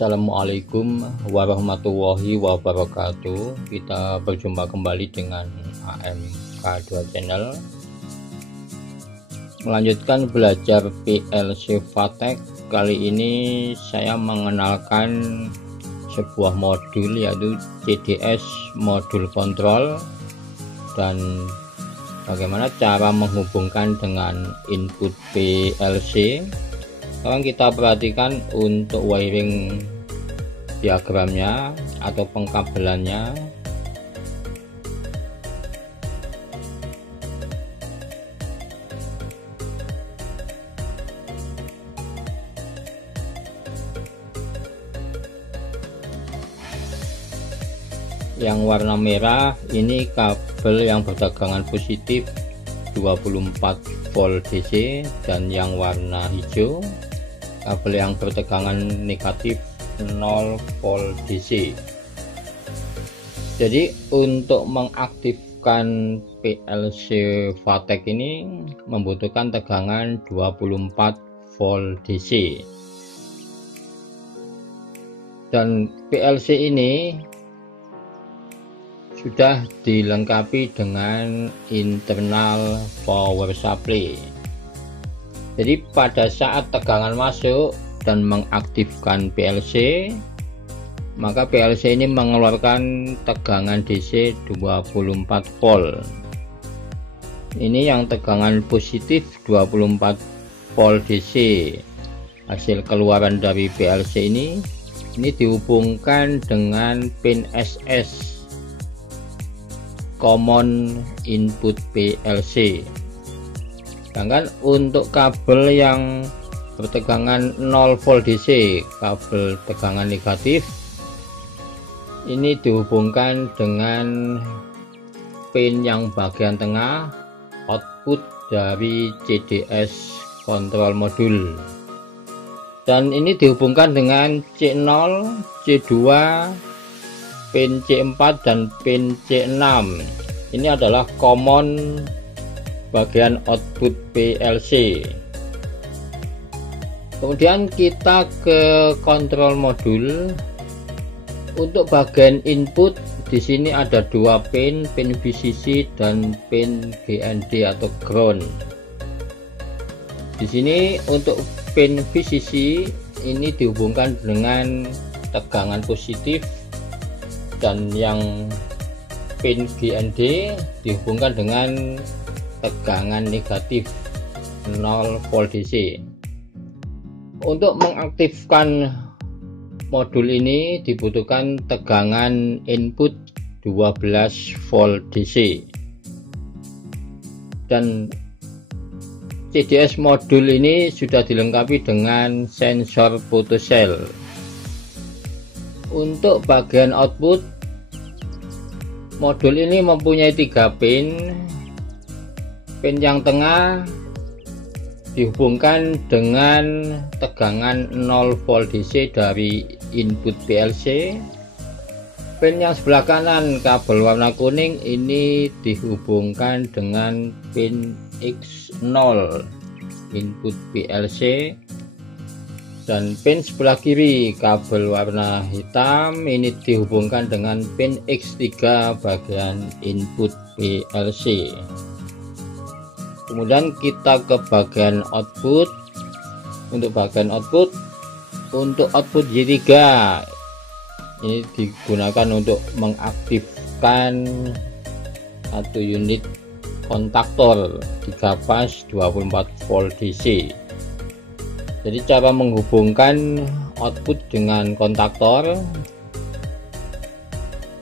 Assalamualaikum warahmatullahi wabarakatuh. Kita berjumpa kembali dengan AMK2 Channel. Melanjutkan belajar PLC Vatek. Kali ini saya mengenalkan sebuah modul, yaitu CDS modul kontrol, dan bagaimana cara menghubungkan dengan input PLC. Sekarang kita perhatikan untuk wiring diagramnya atau pengkabelannya. Yang warna merah ini kabel yang bertegangan positif 24 volt DC, dan yang warna hijau kabel yang bertegangan negatif 0 volt DC. Jadi untuk mengaktifkan PLC Vatek ini membutuhkan tegangan 24 volt DC, dan PLC ini sudah dilengkapi dengan internal power supply. Jadi pada saat tegangan masuk dan mengaktifkan PLC, maka PLC ini mengeluarkan tegangan DC 24 volt. Ini yang tegangan positif 24 volt DC. Hasil keluaran dari PLC ini dihubungkan dengan pin SS common input PLC. Sedangkan untuk kabel yang bertegangan 0 volt DC, kabel tegangan negatif, ini dihubungkan dengan pin yang bagian tengah output dari CDS kontrol modul, dan ini dihubungkan dengan C0, C2, pin C4 dan pin C6. Ini adalah common bagian output PLC. Kemudian kita ke kontrol modul. Untuk bagian input di sini ada dua pin VCC dan pin GND atau ground. Di sini untuk pin VCC ini dihubungkan dengan tegangan positif, dan yang pin GND dihubungkan dengan tegangan negatif 0 volt DC. Untuk mengaktifkan modul ini dibutuhkan tegangan input 12 volt DC, dan CDS modul ini sudah dilengkapi dengan sensor photocell. Untuk bagian output, modul ini mempunyai 3 pin. Pin yang tengah dihubungkan dengan tegangan 0 volt DC dari input PLC. Pin yang sebelah kanan kabel warna kuning ini dihubungkan dengan pin X0 input PLC, dan pin sebelah kiri kabel warna hitam ini dihubungkan dengan pin X3 bagian input PLC. Kemudian kita ke bagian output. Untuk bagian output, untuk output Y3 ini digunakan untuk mengaktifkan satu unit kontaktor 3 fase 24 volt DC. Jadi cara menghubungkan output dengan kontaktor,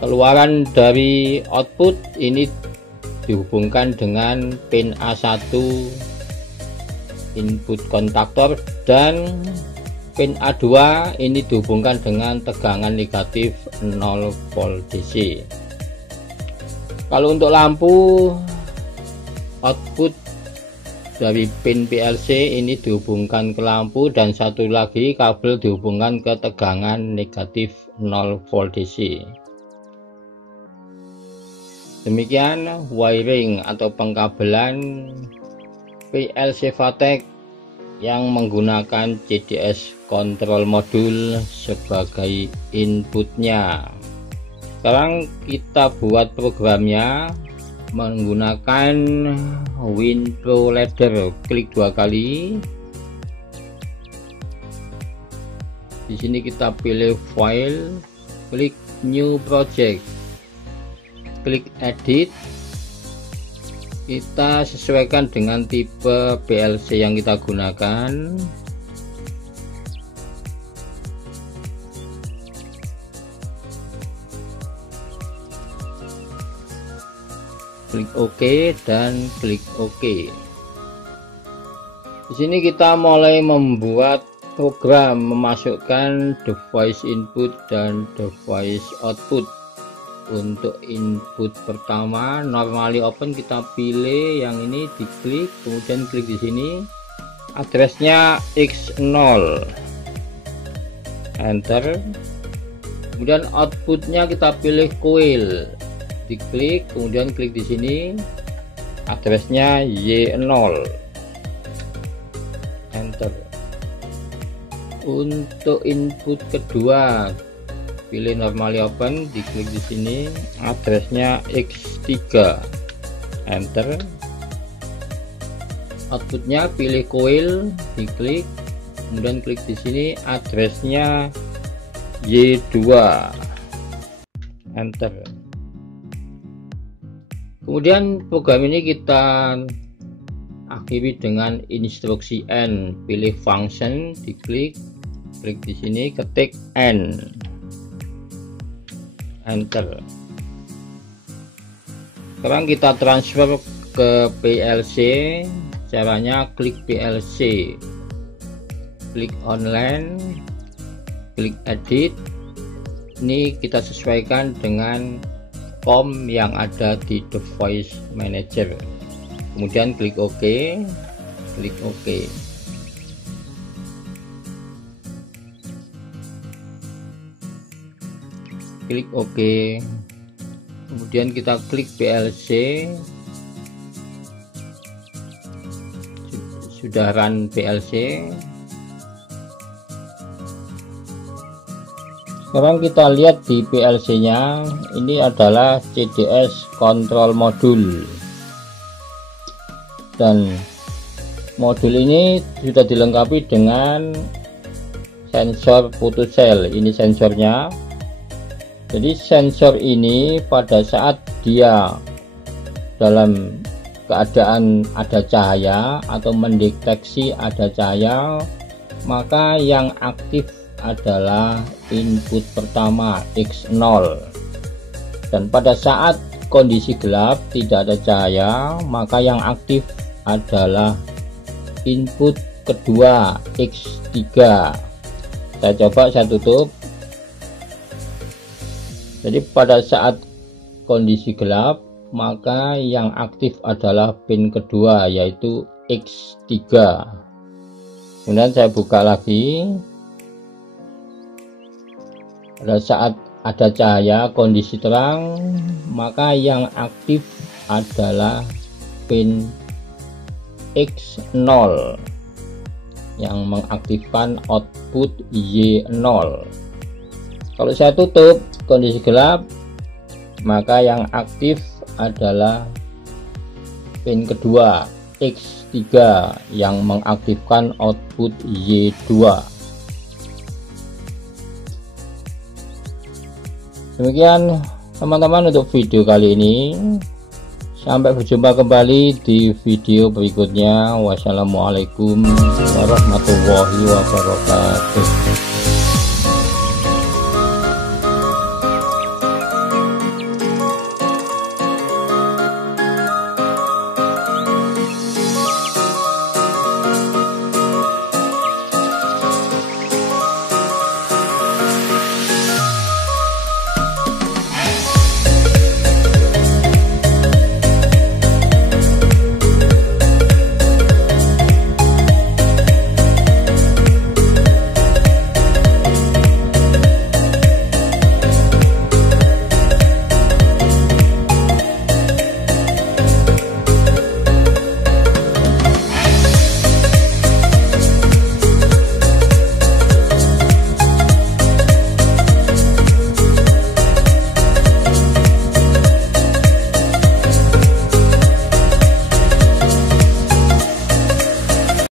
keluaran dari output ini dihubungkan dengan pin A1 input kontaktor, dan pin A2 ini dihubungkan dengan tegangan negatif 0 volt DC. Kalau untuk lampu, output dari pin PLC ini dihubungkan ke lampu, dan satu lagi kabel dihubungkan ke tegangan negatif 0 volt DC. Demikian wiring atau pengkabelan PLC Vatek yang menggunakan CDS control modul sebagai inputnya. Sekarang kita buat programnya menggunakan WinPro Ladder. Klik 2 kali. Di sini kita pilih file, klik new project, klik edit. Kita sesuaikan dengan tipe PLC yang kita gunakan. Klik OK dan klik OK. Di sini kita mulai membuat program memasukkan device input dan device output. Untuk input pertama normally open, kita pilih yang ini, diklik, kemudian klik di sini, addressnya X0, enter. Kemudian outputnya kita pilih coil, diklik, kemudian klik di sini, addressnya Y0, enter. Untuk input kedua pilih normally open, diklik di sini, addressnya X3, enter. Outputnya pilih coil, diklik, kemudian klik di sini, addressnya Y2, enter. Kemudian program ini kita akhiri dengan instruksi N, pilih function, diklik, klik di sini, ketik N, enter. Sekarang kita transfer ke PLC. Caranya klik PLC, klik online, klik edit. Ini kita sesuaikan dengan COM yang ada di device manager. Kemudian klik OK, klik OK. Klik OK. Kemudian kita klik PLC. Sudah run PLC. Sekarang kita lihat di PLC nya, ini adalah CDS control modul, dan modul ini sudah dilengkapi dengan sensor photocell. Ini sensornya. Jadi sensor ini pada saat dia dalam keadaan ada cahaya atau mendeteksi ada cahaya, maka yang aktif adalah input pertama X0, dan pada saat kondisi gelap tidak ada cahaya, maka yang aktif adalah input kedua X3. Saya coba, saya tutup. Jadi pada saat kondisi gelap, maka yang aktif adalah pin kedua, yaitu X3. Kemudian saya buka lagi. Pada saat ada cahaya, kondisi terang, maka yang aktif adalah pin X0 yang mengaktifkan output Y0. Kalau saya tutup, kondisi gelap, maka yang aktif adalah pin kedua X3 yang mengaktifkan output Y2. Demikian teman-teman untuk video kali ini. Sampai berjumpa kembali di video berikutnya. Wassalamualaikum warahmatullahi wabarakatuh.